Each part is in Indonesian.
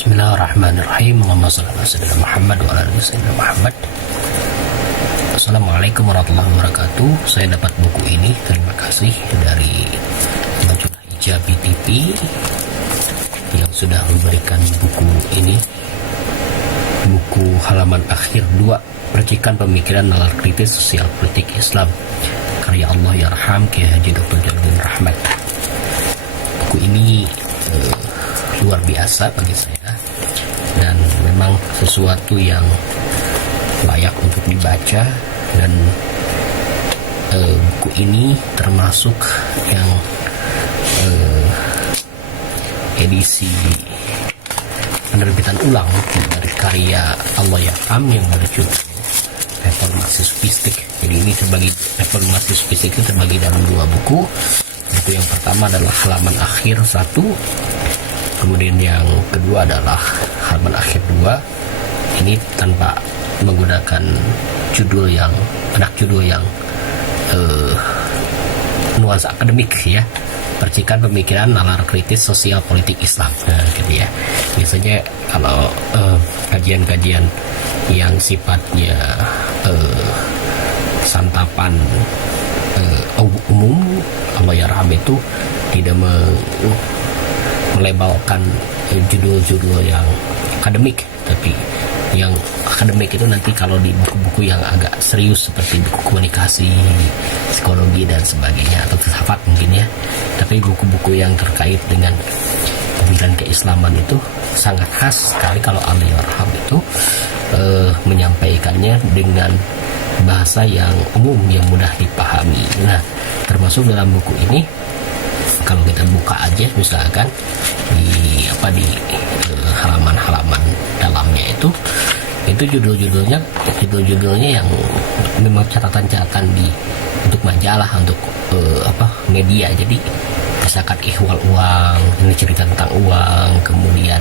Bismillahirrahmanirrahim. Allahumma shalli ala sayyidina Muhammad wa ala ali sayyidina Muhammad. Assalamualaikum warahmatullahi wabarakatuh. Saya dapat buku ini, terima kasih, dari majalah Hijabi TV yang sudah memberikan buku ini. Buku halaman akhir 2, Percikan Pemikiran Nalar Kritis Sosial Politik Islam, karya Allah Yarham Kiai Haji Dr. Jalaluddin Rahmat. Buku ini luar biasa bagi saya, dan memang sesuatu yang layak untuk dibaca. Dan buku ini termasuk yang edisi penerbitan ulang dari karya Allah Yarham yang berjudul Reformasi Sofistik. Jadi ini terbagi, Reformasi Sofistik itu terbagi dalam 2 buku. Buku yang pertama adalah halaman akhir 1, kemudian yang kedua adalah halaman akhir 2. Ini tanpa menggunakan judul yang nuansa akademik ya. Percikan Pemikiran Nalar Kritis Sosial Politik Islam. Nah, gitu ya. Biasanya kalau kajian-kajian yang sifatnya santapan umum, Allah Yarham itu tidak melabelkan judul-judul yang akademik, tapi yang akademik itu nanti kalau di buku-buku yang agak serius seperti buku komunikasi, psikologi dan sebagainya, atau filsafat mungkin ya. Tapi buku-buku yang terkait dengan pemikiran keislaman itu sangat khas sekali kalau Allah Yarham itu menyampaikannya dengan bahasa yang umum, yang mudah dipahami. Nah, termasuk dalam buku ini, kalau kita buka aja misalkan di halaman-halaman dalamnya itu judul-judulnya yang memang catatan-catatan untuk majalah, untuk media. Jadi misalkan ihwal uang, ini cerita tentang uang, kemudian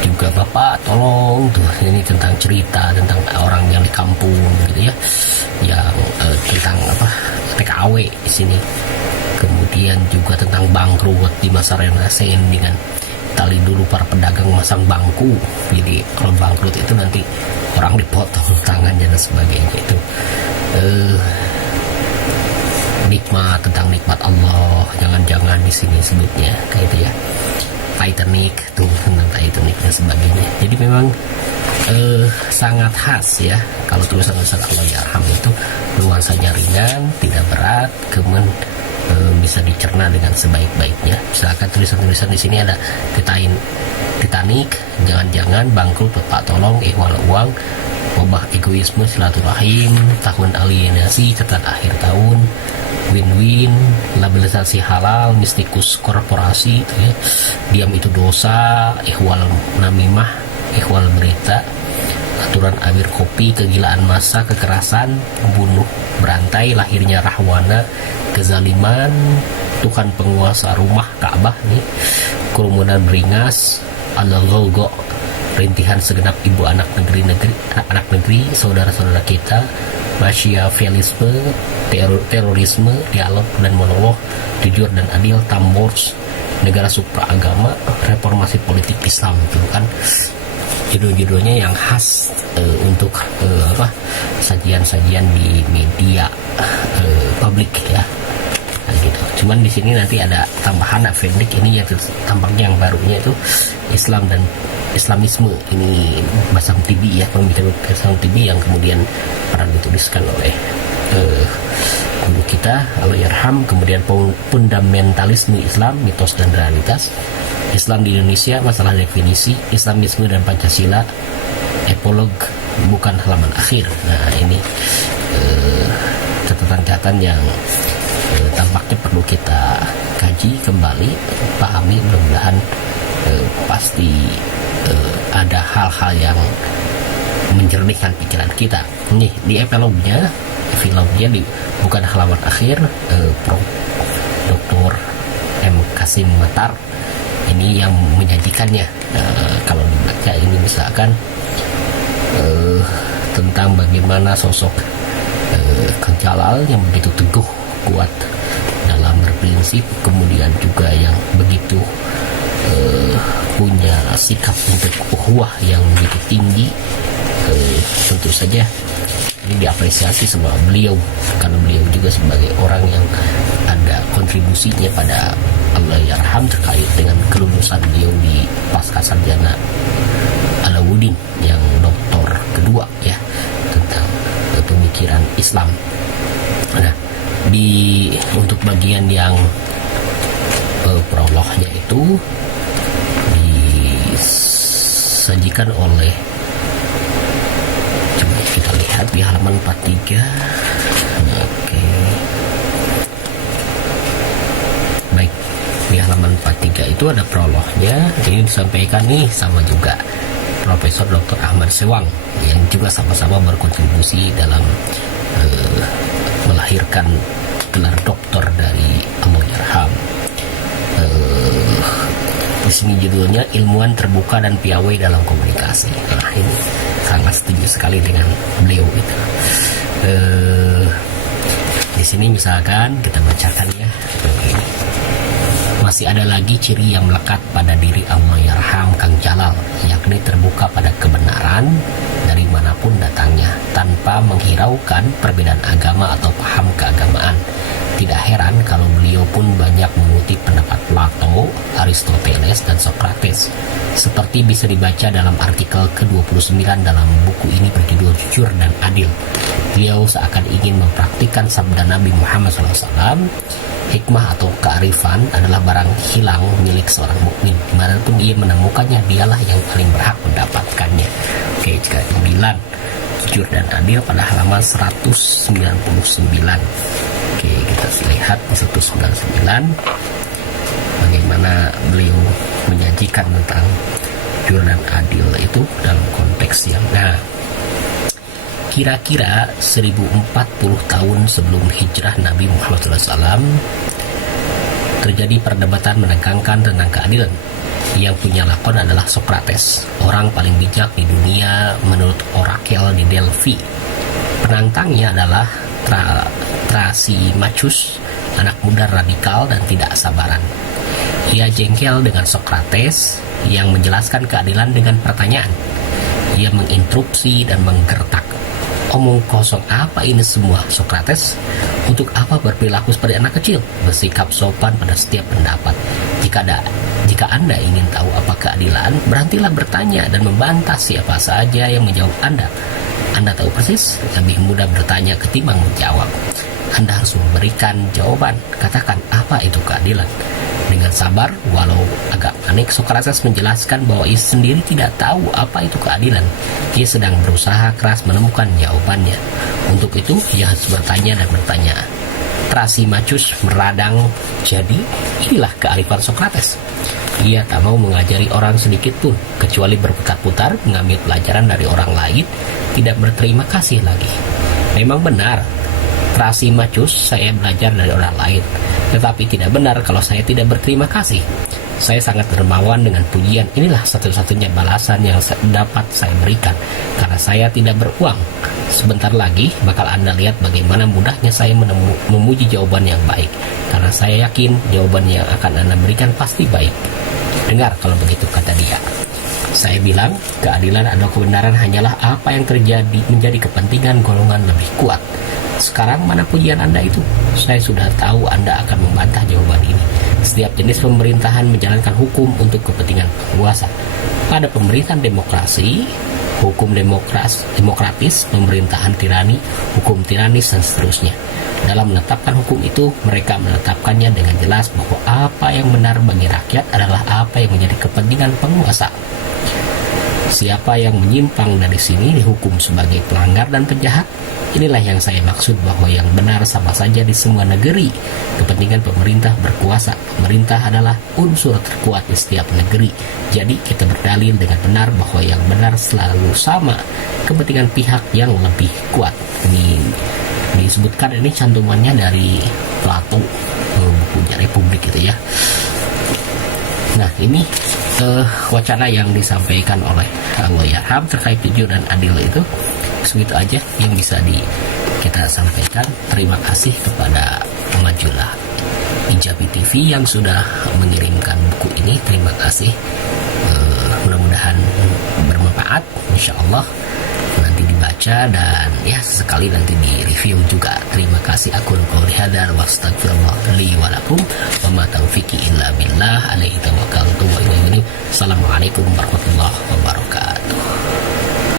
juga Bapak tolong tuh, ini tentang cerita tentang orang yang di kampung gitu ya, yang tentang TKW di sini. Kemudian juga tentang bangkrut di masa Renasens, dengan tali dulu para pedagang masang bangku, jadi kalau bangkrut itu nanti orang dipotong tangannya dan sebagainya. Itu tentang nikmat Allah, jangan-jangan di sini sebutnya kayak itu ya. Titanic tuh, tentang Titanic dan sebagainya. Jadi memang sangat khas ya kalau tulisan-tulisan Allah Yarham itu nuansanya ringan, tidak berat, kemudian bisa dicerna dengan sebaik-baiknya. Misalkan tulisan-tulisan di sini ada Titanic, jangan-jangan, bangkrut, Bapak tolong, ihwal uang, wabah egoisme, silaturahim, tahun alienasi, catatan akhir tahun, win-win, labelisasi halal, mistikus korporasi, itu ya. Diam itu dosa, ihwal namimah, ihwal berita, aturan air kopi, kegilaan massa, kekerasan, bunuh berantai, lahirnya rahwana, kezaliman, Tuhan penguasa rumah Ka'bah nih, kerumunan beringas, al-ghalgha, rintihan segenap ibu anak negeri, saudara-saudara kita, machiavellisme, terorisme, dialog dan monolog, jujur dan adil, tambors, negara supra agama, reformasi politik Islam. Itu kan judul-judulnya yang khas untuk sajian-sajian di media publik ya. Nah, gitu. Cuman di sini nanti ada tambahan appendix ini, yang tampaknya yang barunya itu Islam dan Islamisme. Ini Basam TV ya, pemikiran Basam TV yang kemudian pernah dituliskan oleh guru kita Allah Yarham. Kemudian fundamentalisme Islam, mitos dan realitas, Islam di Indonesia, masalah definisi, Islamisme dan Pancasila, epolog, bukan halaman akhir. Nah, ini catatan-catatan yang tampaknya perlu kita kaji kembali, pahami. Mudah-mudahan pasti ada hal-hal yang menjernihkan pikiran kita. Nih, di epilognya di bukan halaman akhir, Prof. Dr. M. Kasim Matar ini yang menyajikannya. Kalau dibaca ini misalkan tentang bagaimana sosok Kang Jalal yang begitu teguh, kuat dalam berprinsip, kemudian juga yang begitu punya sikap untuk ukhuwah yang begitu tinggi. Tentu saja ini diapresiasi sama beliau, karena beliau juga sebagai orang yang ada kontribusinya pada Allahyarham terkait dengan kelulusan beliau di pasca sarjana Alauddin yang doktor kedua ya tentang pemikiran Islam. Nah, untuk bagian yang prolognya itu disajikan oleh, coba kita lihat di halaman 43. Oke. Baik, di halaman 43 itu ada prolognya. Ini disampaikan nih sama juga Profesor Dr. Ahmad Sewang yang juga sama-sama berkontribusi dalam melahirkan gelar doktor dari Allahyarham. Di sini judulnya Ilmuwan Terbuka dan Piawai dalam Komunikasi. Nah, ini sangat setuju sekali dengan beliau gitu. Di sini misalkan kita bacakan ya. Ini. Masih ada lagi ciri yang melekat pada diri Allahyarham Kang Jalal, yakni terbuka pada kebenaran dari manapun datangnya, tanpa menghiraukan perbedaan agama atau paham keagamaan. Tidak heran kalau beliau pun banyak mengutip pendapat Plato, Aristoteles, dan Socrates. Seperti bisa dibaca dalam artikel ke-29 dalam buku ini berjudul Jujur dan Adil. Beliau seakan ingin mempraktikkan sabda Nabi Muhammad SAW, hikmah atau kearifan adalah barang hilang milik seorang mukmin. Dimanapun ia menemukannya, dialah yang paling berhak mendapatkannya. Oke, jika 9 Jujur dan Adil pada halaman 199. Oke, kita lihat di 199 bagaimana beliau menyajikan tentang jujur dan adil itu dalam konteks yang kira-kira 1040 tahun sebelum hijrah Nabi Muhammad SAW terjadi perdebatan menegangkan tentang keadilan. Yang punya lakon adalah Socrates, orang paling bijak di dunia menurut orakel di Delphi. Penantangnya adalah Thrasymachus, anak muda radikal dan tidak sabaran. Ia jengkel dengan Socrates yang menjelaskan keadilan dengan pertanyaan. Ia menginterupsi dan menggertak. Omong kosong apa ini semua, Socrates? Untuk apa berperilaku seperti anak kecil? Bersikap sopan pada setiap pendapat. Jika Anda ingin tahu apa keadilan, berhentilah bertanya dan membantah siapa saja yang menjawab Anda. Anda tahu persis, lebih mudah bertanya ketimbang menjawab. Anda harus memberikan jawaban. Katakan, apa itu keadilan? Dengan sabar, walau agak panik, Socrates menjelaskan bahwa ia sendiri tidak tahu apa itu keadilan. Ia sedang berusaha keras menemukan jawabannya. Untuk itu, ia harus bertanya dan bertanya. Thrasymachus meradang. Jadi, inilah kearifan Socrates. Ia tak mau mengajari orang sedikit pun, kecuali berputar-putar mengambil pelajaran dari orang lain, tidak berterima kasih lagi. Memang benar, Thrasymachus, saya belajar dari orang lain. Tetapi tidak benar kalau saya tidak berterima kasih. Saya sangat dermawan dengan pujian. Inilah satu-satunya balasan yang dapat saya berikan, karena saya tidak beruang. Sebentar lagi bakal Anda lihat bagaimana mudahnya saya memuji jawaban yang baik, karena saya yakin jawaban yang akan Anda berikan pasti baik. Dengar kalau begitu, kata dia. Saya bilang, keadilan atau kebenaran hanyalah apa yang terjadi menjadi kepentingan golongan lebih kuat. Sekarang mana pujian Anda itu? Saya sudah tahu Anda akan membantah jawaban ini. Setiap jenis pemerintahan menjalankan hukum untuk kepentingan penguasa. Pada pemerintahan demokrasi, hukum demokratis, pemerintahan tirani, hukum tiranis, dan seterusnya. Dalam menetapkan hukum itu, mereka menetapkannya dengan jelas bahwa apa yang benar bagi rakyat adalah apa yang menjadi kepentingan penguasa. Siapa yang menyimpang dari sini dihukum sebagai pelanggar dan penjahat. Inilah yang saya maksud bahwa yang benar sama saja di semua negeri. Kepentingan pemerintah berkuasa. Pemerintah adalah unsur terkuat di setiap negeri. Jadi kita berdalil dengan benar bahwa yang benar selalu sama kepentingan pihak yang lebih kuat. Ini disebutkan, ini cantumannya dari Plato, bukunya Republik gitu ya. Nah, ini wacana yang disampaikan oleh Allahyarham terkait jujur dan adil itu. Segitu aja yang bisa kita sampaikan. Terima kasih kepada Majulah. Hijabi TV yang sudah mengirimkan buku ini. Terima kasih. Mudah-mudahan bermanfaat, insya Allah nanti dibaca dan ya sesekali nanti di review juga. Terima kasih. Aku qouli hadza wa astaghfirullah li wa lakum wa ma taufiqi illa billah alaihi tawakkaltu wa ilaihi unib. Assalamualaikum warahmatullahi wabarakatuh.